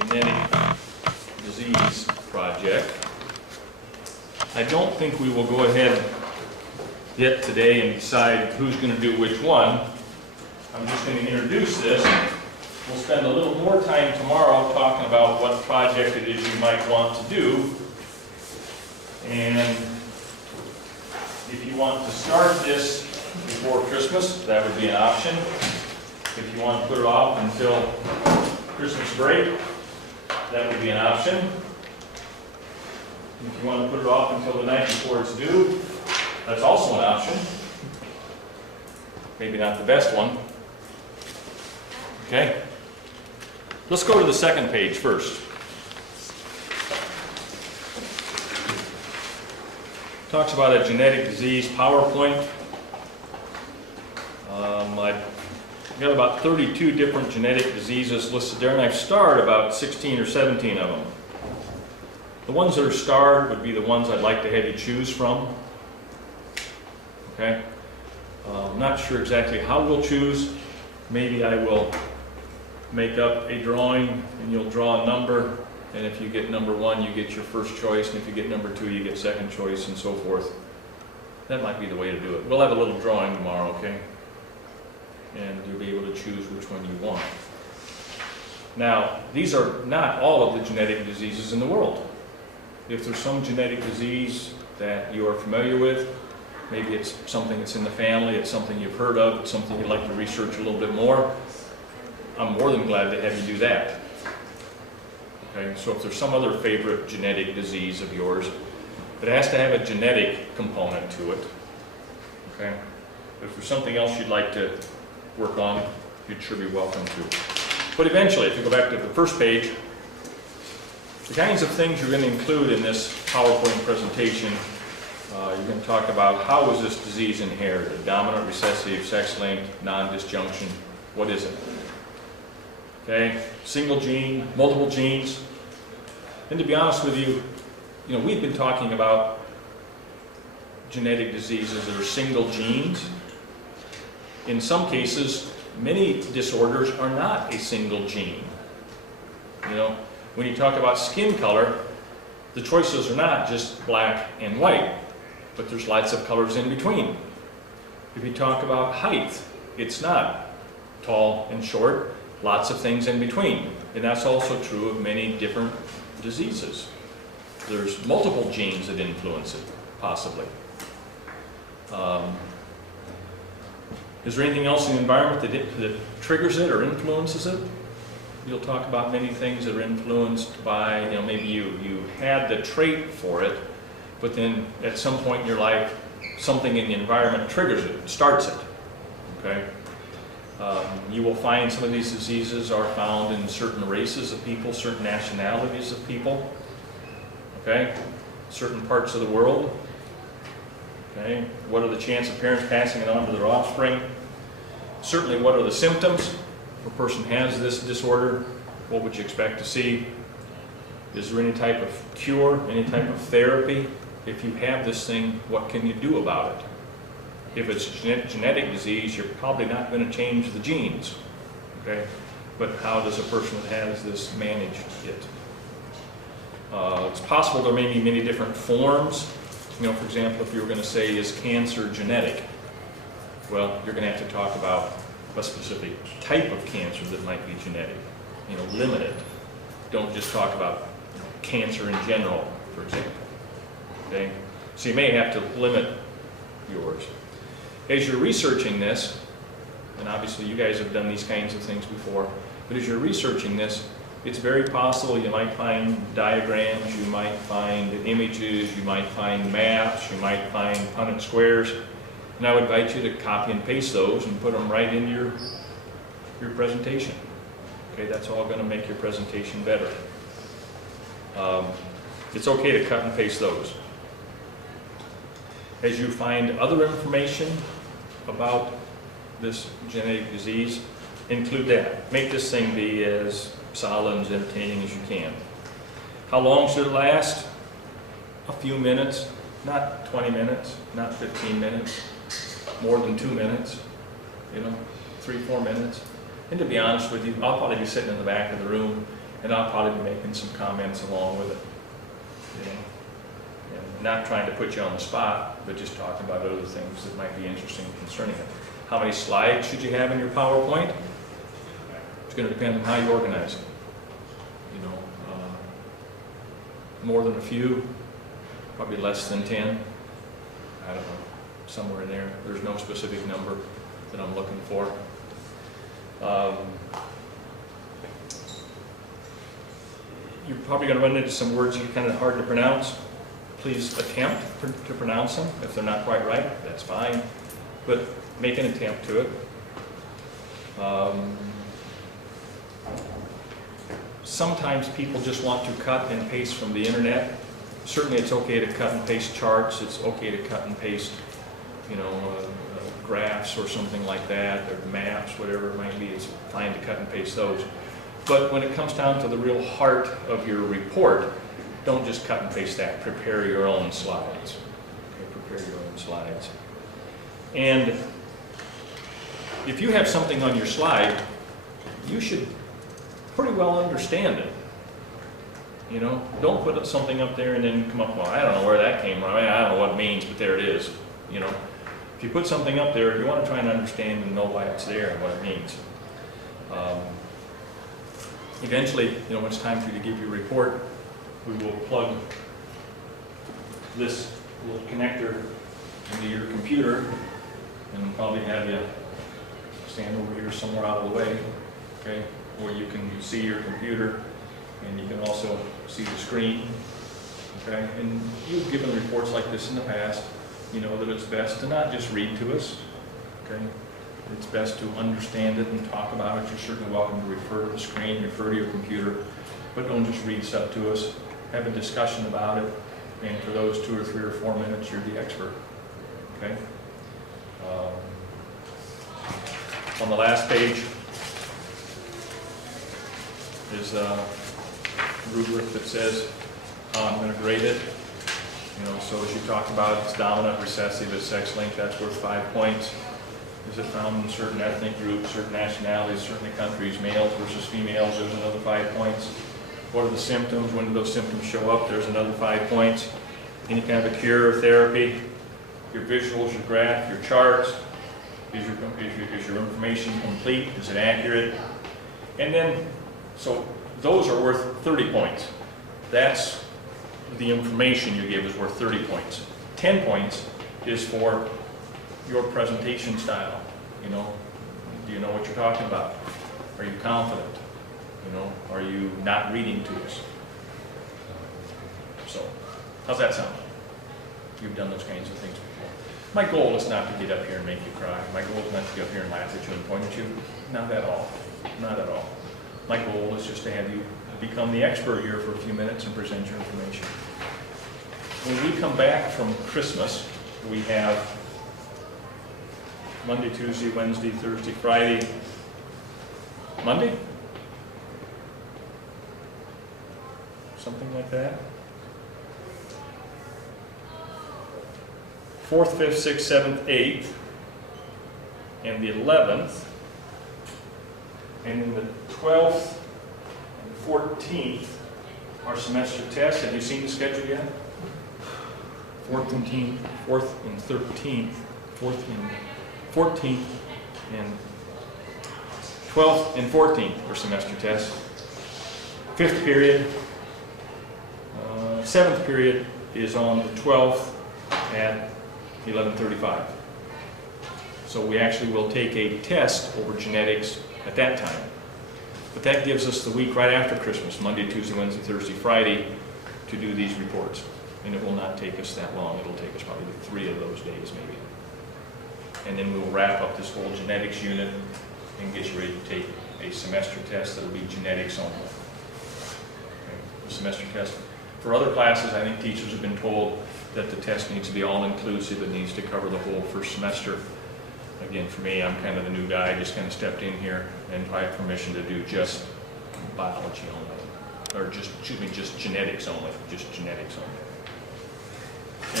genetic disease project. I don't think we will go ahead yet today and decide who's going to do which one. I'm just going to introduce this. We'll spend a little more time tomorrow talking about what project it is you might want to do. And if you want to start this before Christmas, that would be an option. If you want to put it off until Christmas break, that would be an option. If you want to put it off until the night before it's due, that's also an option. Maybe not the best one. Okay? Let's go to the second page first. Talks about a genetic disease PowerPoint. I've got about 32 different genetic diseases listed there, and I've starred about 16 or 17 of them. The ones that are starred would be the ones I'd like to have you choose from. Okay? I'm not sure exactly how we'll choose. Maybe I will make up a drawing and you'll draw a number, and if you get number 1 you get your first choice, and if you get number 2 you get second choice, and so forth. That might be the way to do it. We'll have a little drawing tomorrow, okay? And you'll be able to choose which one you want. Now, these are not all of the genetic diseases in the world. If there's some genetic disease that you are familiar with, maybe it's something that's in the family, it's something you've heard of, it's something you'd like to research a little bit more, I'm more than glad to have you do that. Okay, so if there's some other favorite genetic disease of yours, it has to have a genetic component to it. Okay? If there's something else you'd like to work on, you'd sure be welcome to. But eventually, if you go back to the first page, the kinds of things you're going to include in this PowerPoint presentation, you're going to talk about how is this disease inherited? Dominant, recessive, sex-linked, non-disjunction. What is it? Okay, single gene, multiple genes. And to be honest with you, we've been talking about genetic diseases that are single genes. In some cases, many disorders are not a single gene. When you talk about skin color, the choices are not just black and white, but there's lots of colors in between. If you talk about height, it's not tall and short, lots of things in between. And that's also true of many different diseases. There's multiple genes that influence it, possibly. Is there anything else in the environment that triggers it or influences it? You'll talk about many things that are influenced by, maybe you had the trait for it, but then at some point in your life, something in the environment triggers it, starts it. Okay? You will find some of these diseases are found in certain races of people, certain nationalities of people. Okay? Certain parts of the world. Okay? What are the chances of parents passing it on to their offspring? Certainly, what are the symptoms? If a person has this disorder, what would you expect to see? Is there any type of cure, any type of therapy? If you have this thing, what can you do about it? If it's a genetic disease, you're probably not going to change the genes. Okay? But how does a person that has this manage it? It's possible there may be many different forms. For example, if you were going to say, is cancer genetic? Well, you're going to have to talk about a specific type of cancer that might be genetic. Limit it. Don't just talk about cancer in general, for example. Okay? So you may have to limit yours. As you're researching this, and obviously you guys have done these kinds of things before, but as you're researching this, it's very possible you might find diagrams, you might find images, you might find maps, you might find Punnett squares, and I would invite you to copy and paste those and put them right in your presentation. Okay, that's all going to make your presentation better. It's okay to cut and paste those. As you find other information about this genetic disease, include that. Make this thing be as solid and as entertaining as you can. How long should it last? A few minutes, not 20 minutes, not 15 minutes, more than 2 minutes, 3-4 minutes. And to be honest with you, I'll probably be sitting in the back of the room, And I'll probably be making some comments along with it, you know. And not trying to put you on the spot, but just talking about other things that might be interesting concerning it. How many slides should you have in your PowerPoint? It's going to depend on how you organize it. You know, more than a few, probably less than 10. I don't know, somewhere in there. There's no specific number that I'm looking for. You're probably going to run into some words that are kind of hard to pronounce. Please attempt to pronounce them. If they're not quite right, that's fine. But make an attempt to it. Sometimes people just want to cut and paste from the internet. Certainly it's okay to cut and paste charts. It's okay to cut and paste, you know, graphs or something like that, or maps, whatever it might be. It's fine to cut and paste those. But when it comes down to the real heart of your report, don't just cut and paste that. Prepare your own slides. Okay, prepare your own slides. And if you have something on your slide, you should pretty well understand it. You know, don't put something up there and then come up, well, I don't know where that came from. I don't know what it means, but there it is. You know, if you put something up there, you want to try and understand and know why it's there and what it means. Eventually, you know, when it's time for you to give your report, we will plug this little connector into your computer, and we'll probably have you stand over here somewhere out of the way, okay, where you can see your computer, and you can also see the screen, okay. And you've given reports like this in the past. You know that it's best to not just read to us, okay. It's best to understand it and talk about it. You're certainly welcome to refer to the screen, refer to your computer, but don't just read stuff to us. Have a discussion about it, and for those 2 or 3 or 4 minutes, you're the expert, okay? On the last page is a rubric that says how I'm going to grade it. You know, so as you talk about, it's dominant, recessive, it's sex-linked, that's worth 5 points. Is it found in certain ethnic groups, certain nationalities, certain countries, males versus females, there's another 5 points. What are the symptoms? When do those symptoms show up? There's another 5 points. Any kind of a cure or therapy, your visuals, your graph, your charts, is your information complete? Is it accurate? And then, so those are worth 30 points. That's the information you give is worth 30 points. 10 points is for your presentation style. You know, do you know what you're talking about? Are you confident? You know, are you not reading to us? So, how's that sound? You've done those kinds of things before. My goal is not to get up here and make you cry. My goal is not to get up here and laugh at you and point at you. Not at all. Not at all. My goal is just to have you become the expert here for a few minutes and present your information. When we come back from Christmas, we have Monday, Tuesday, Wednesday, Thursday, Friday. Monday? Something like that. 4th, 5th, 6th, 7th, 8th, and the 11th. And then the 12th and 14th are semester tests. Have you seen the schedule yet? 4th and 13th, 14th and 12th and 14th are semester tests. 5th period, 7th period is on the 12th at 11:35. So we actually will take a test over genetics at that time. But that gives us the week right after Christmas, Monday, Tuesday, Wednesday, Thursday, Friday, to do these reports. And it will not take us that long. It'll take us probably 3 of those days maybe. And then we'll wrap up this whole genetics unit and get you ready to take a semester test that will be genetics only. Okay. The semester test. For other classes, I think teachers have been told that the test needs to be all-inclusive. It needs to cover the whole first semester. Again, for me, I'm kind of the new guy. I just kind of stepped in here and I have permission to do just biology only. Or just genetics only. Just genetics only.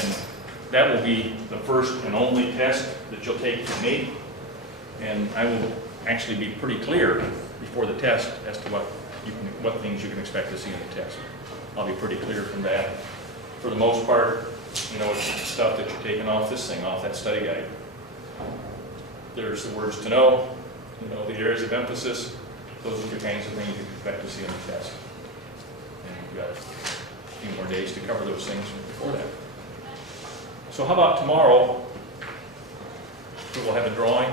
And that will be the first and only test that you'll take from me. And I will actually be pretty clear before the test as to what what things you can expect to see in the test. I'll be pretty clear from that. For the most part, you know, it's stuff that you're taking off this thing, off that study guide. There's the words to know, you know, the areas of emphasis. Those are the kinds of things you can expect to see in the test. And you've got a few more days to cover those things before that. So how about tomorrow? We'll have a drawing.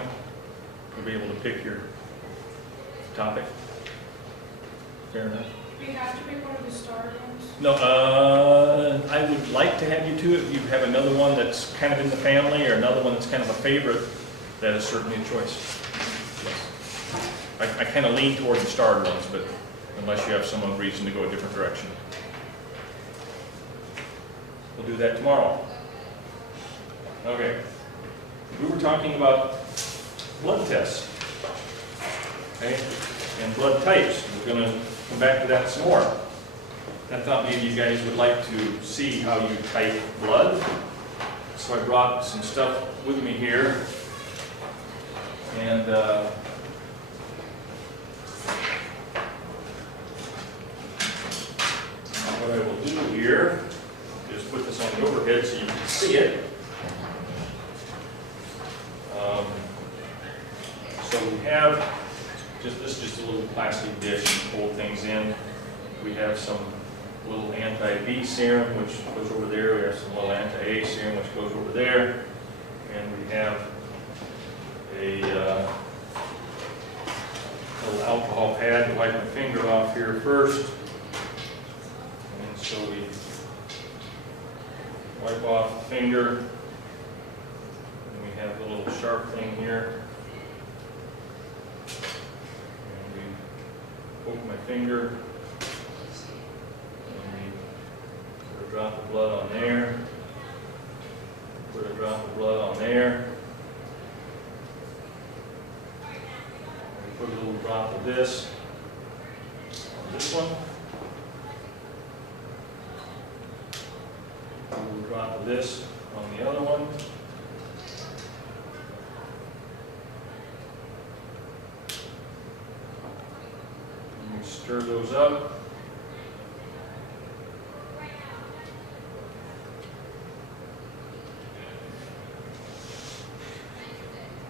You'll be able to pick your topic. Fair enough? Do you have to pick one of the starred ones? No, I would like to have you two. If you have another one that's kind of in the family or another one that's kind of a favorite, that is certainly a choice. Yes. I kind of lean toward the starred ones, but unless you have some reason to go a different direction. We'll do that tomorrow. Okay. We were talking about blood tests, okay, and blood types. We're going to come back to that some more. I thought maybe you guys would like to see how you type blood. So I brought some stuff with me here. And what I will do here is put this on the overhead so you can see it. So we have, this is just a little plastic dish to hold things in. We have some little anti-B serum, which goes over there. We have some little anti-A serum, which goes over there. And we have a little alcohol pad to wipe my finger off here first. And so we wipe off the finger. And we have the little sharp thing here. And we poke my finger. And we put a drop of blood on there. Put a drop of blood on there. Put a little drop of this on this one. A little drop of this on the other one. And we stir those up.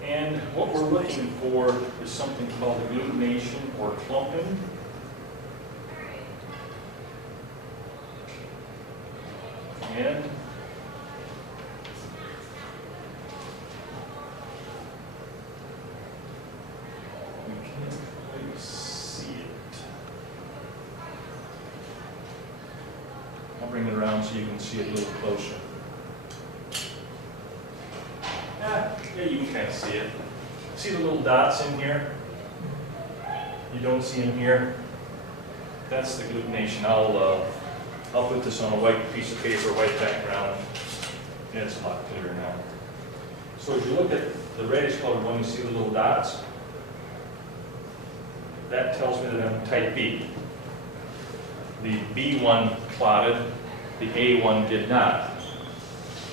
And what we're looking for is something called agglutination or clumping. And we can't quite see it. I'll bring it around so you can see it a little closer. Yeah, you can kind of see it. See the little dots in here? You don't see them here? That's the agglutination. I'll put this on a white piece of paper, white background, and it's a lot clearer now. So as you look at the reddish colored one, you see the little dots? That tells me that I'm type B. The B one clotted, the A one did not.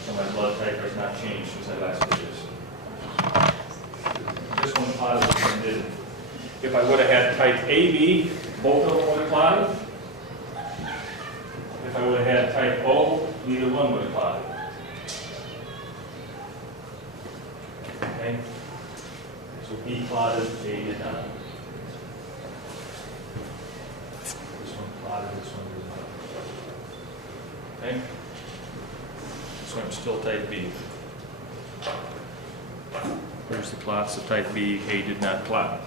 So my blood type has not changed since I last did this. This one clotted, this one didn't. If I would have had type AB, both of them would have clotted. If I would have had type O, neither one would have clotted. Okay? So B clotted, A did not. This one clotted, this one did not. Okay? So I'm still type B. There's the clots of type B, A did not clot.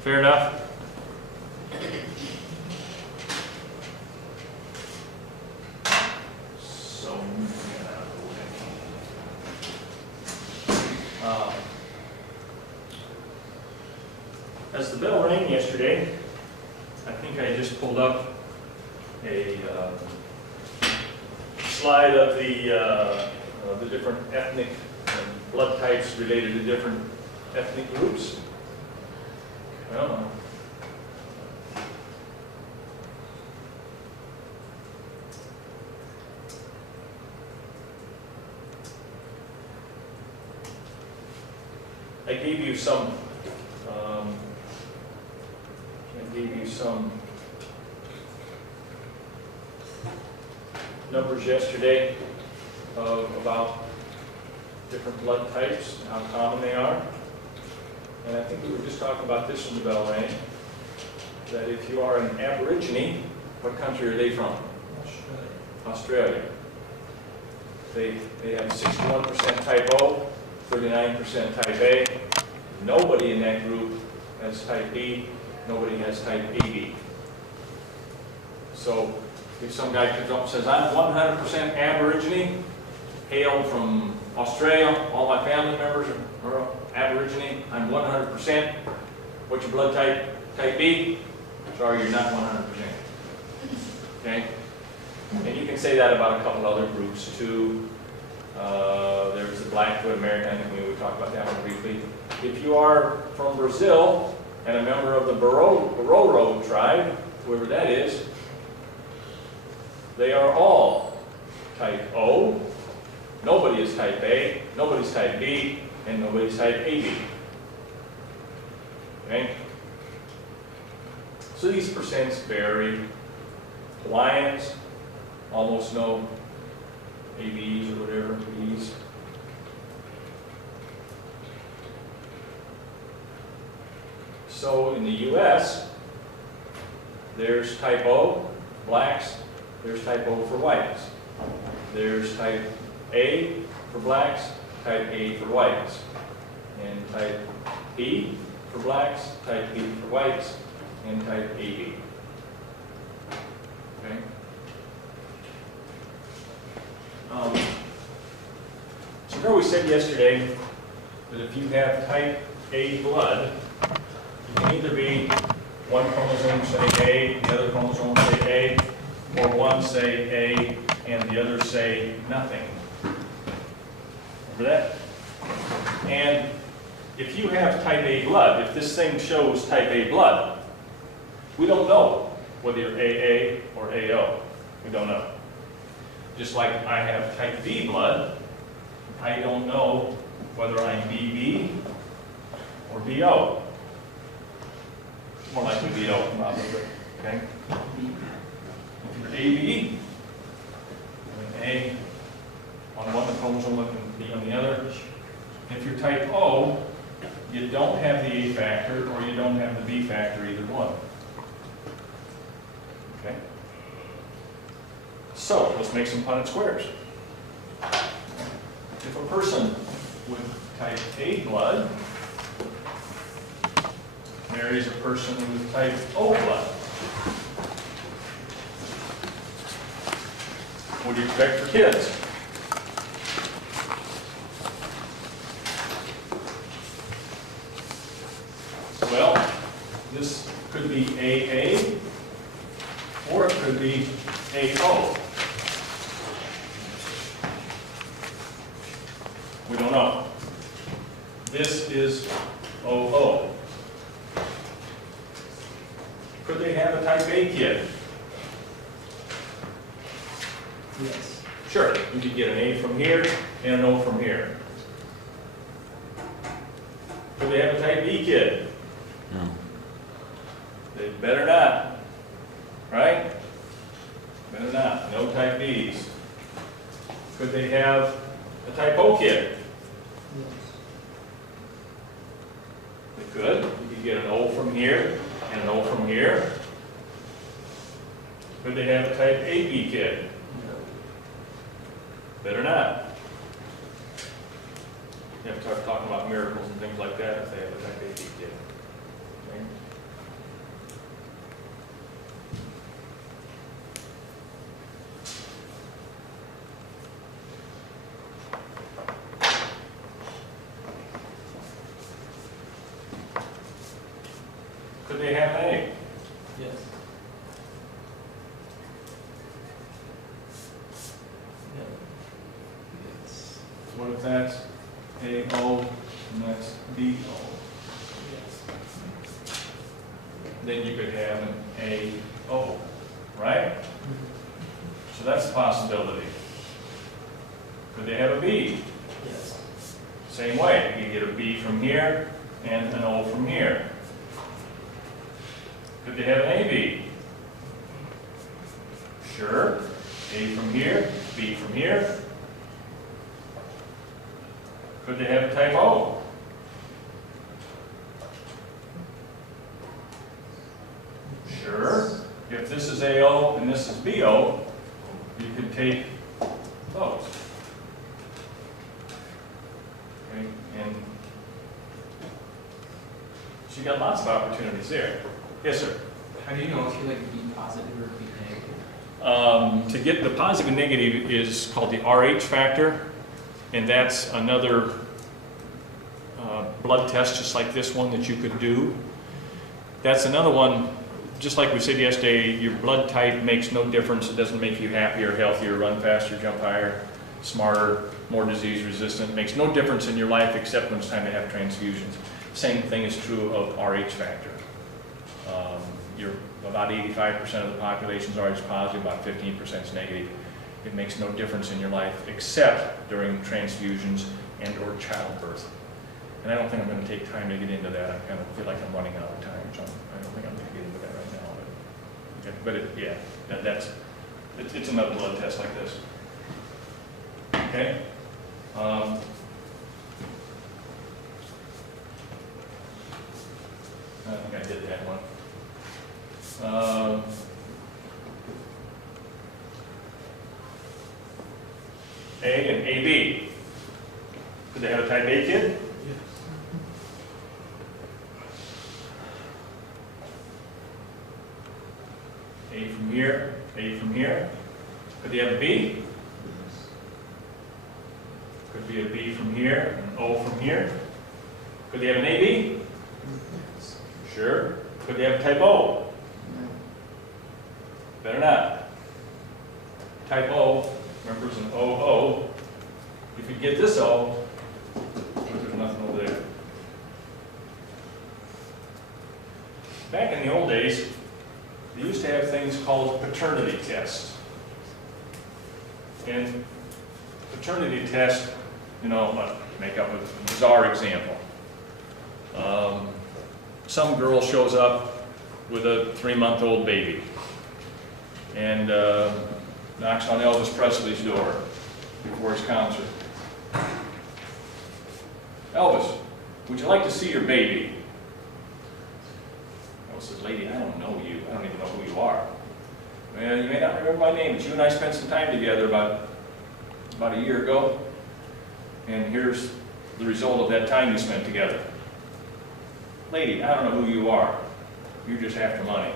Fair enough? So, as the bell rang yesterday, I think I just pulled up a slide of the different ethnic and blood types related to different ethnic groups. Well, some numbers yesterday of about different blood types and how common they are. And I think we were just talking about this when the bell rang, that if you are an Aborigine, what country are they from? Australia. They have 61% type O, 39% type A. Nobody in that group has type B, nobody has type AB. So if some guy comes up and says, I'm 100% Aborigine, hail from Australia, all my family members are Aborigine, I'm 100%. What's your blood type? Type B? Sorry, you're not 100%. Okay? And you can say that about a couple other groups too. There's the Blackfoot American, I think we talked about that one briefly. If you are from Brazil and a member of the Bororo tribe, whoever that is, they are all type O. Nobody is type A, nobody's type B, and nobody's type AB. Okay? So these percents vary. Hawaiians, almost no ABs or whatever, Bs. So in the US, there's type O, blacks, there's type O for whites. There's type A for blacks, type A for whites. And type B for blacks, type B for whites, and type AB. Okay? So remember we said yesterday that if you have type A blood, you can either be one chromosome say A, the other chromosome say A, or one say A and the other say nothing. Remember that? And if you have type A blood, if this thing shows type A blood, we don't know whether you're AA or AO. We don't know. Just like I have type B blood, I don't know whether I'm BB or BO. More likely BO, probably, okay? If you're AB, an A on one chromosome and B on the other. If you're type O, you don't have the A factor or you don't have the B factor, either one. Okay? So, let's make some Punnett squares. If a person with type A blood marries a person with type O blood, what do you expect for kids? Well, this could be AA, or it could be AO. We don't know. This is OO. Could they have a type A kid? Yes. Sure. You could get an A from here and an O from here. Could they have a type B kid? No. They better not. Right? Better not. No type Bs. Could they have a type O kid? Yes. They could. You could get an O from here and an O from here. Could they have a type AB kid? No. Better not. You have to start talking about miracles and things like that if they have a type AB kid. Okay? Could they have an A? Yes. No. Yes. What if that's AO and that's BO? Yes. Then you could have an AO, right? So that's a possibility. Could they have a B? Yes. Same way, you get a B from here and an O from here. Could they have an AB? Sure. A from here, B from here. Could they have a type O? Sure. If this is AO and this is BO, you could take those. Okay, and so you got lots of opportunities there. Yes, sir. How do you know if you like B positive or B negative? To get the positive and negative is called the RH factor, and that's another blood test just like this one that you could do. That's another one, just like we said yesterday, your blood type makes no difference. It doesn't make you happier, healthier, run faster, jump higher, smarter, more disease resistant. It makes no difference in your life except when it's time to have transfusions. Same thing is true of RH factor. You're about 85% of the population is RH positive, about 15% is negative. It makes no difference in your life except during transfusions and or childbirth. And I don't think I'm going to take time to get into that. I kind of feel like I'm running out of time, so I don't think I'm going to get into that right now. It's another blood test like this. Okay. I think I did that one. A and AB. Could they have a type A kid? Yes. A from here, A from here. Could they have a B? Could be a B from here, an O from here. Could they have an AB? Sure. Could they have a type O? Better not. Type O, remember it's an OO. If you get this O, there's nothing over there. Back in the old days, they used to have things called paternity tests. And paternity test, make up a bizarre example. Some girl shows up with a 3-month-old baby and knocks on Elvis Presley's door before his concert. Elvis, would you like to see your baby? Elvis says, lady, I don't know you. I don't even know who you are. Well, you may not remember my name, but you and I spent some time together about a year ago. And here's the result of that time you spent together. Lady, I don't know who you are. You're just after money.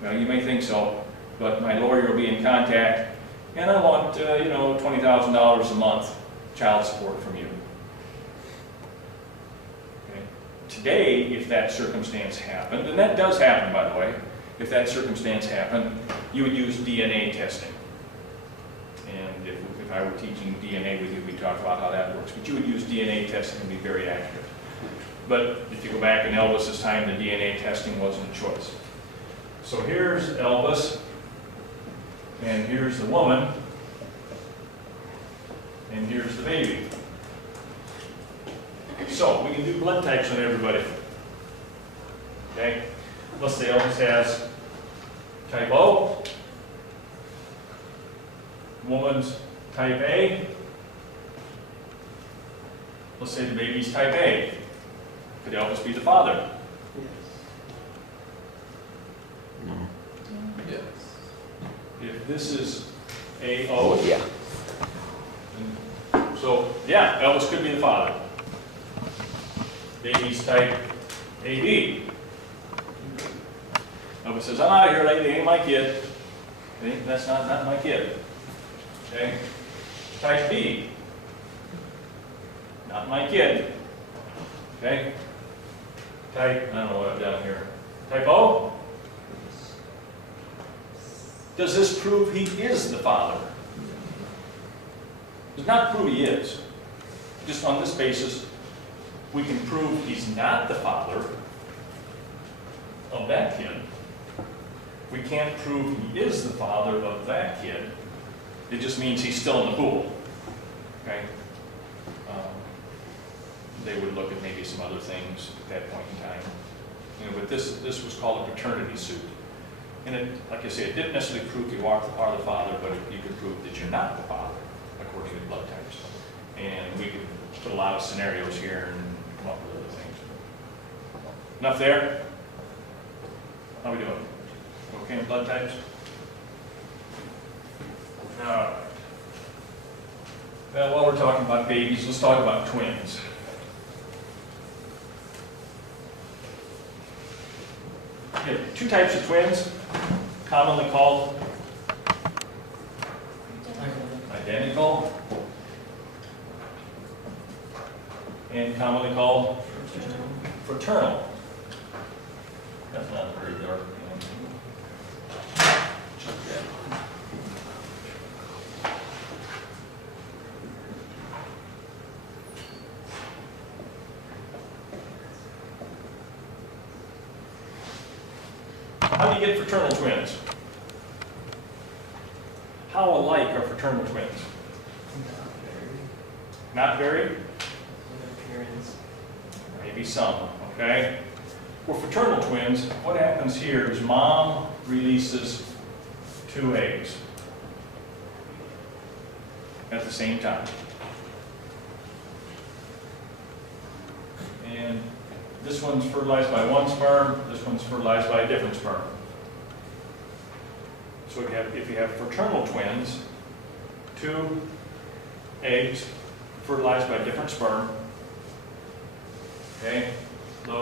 Well, you may think so, but my lawyer will be in contact, and I want, $20,000 a month child support from you. Okay. Today, if that circumstance happened, and that does happen, by the way, if that circumstance happened, you would use DNA testing. And if I were teaching DNA with you, we'd talk about how that works. But you would use DNA testing and be very accurate. But if you go back in Elvis's time, the DNA testing wasn't a choice. So here's Elvis, and here's the woman, and here's the baby. So we can do blood types on everybody. Okay? Let's say Elvis has type O, woman's type A. Let's say the baby's type A. Could Elvis be the father? Yes. If this is AO, Yeah. so yeah, Elvis could be the father. Baby's type AB. Elvis says, I'm out of here, lady, ain't my kid. Okay? That's not my kid. Okay? Type B. Not my kid. Okay? Type, I don't know what I've done here. Type O? Does this prove he is the father? Does not prove he is. Just on this basis, we can prove he's not the father of that kid. We can't prove he is the father of that kid. It just means he's still in the pool. Okay? They would look at maybe some other things at that point in time. You know, but this was called a paternity suit. And it, like I say, it didn't necessarily prove you are the father, but you could prove that you're not the father, according to blood types. And we could put a lot of scenarios here and come up with other things. Enough there? How we doing? Okay in blood types? All right. Well, while we're talking about babies, let's talk about twins. Okay, two types of twins, commonly called identical and commonly called fraternal. That's not very dark. How do you get fraternal twins? How alike are fraternal twins? Not very? Appearance. Maybe some, okay? For fraternal twins, what happens here is mom releases 2 eggs at the same time. And this one's fertilized by 1 sperm, this one's fertilized by a different sperm. So if you have fraternal twins, 2 eggs fertilized by different sperm, okay? Those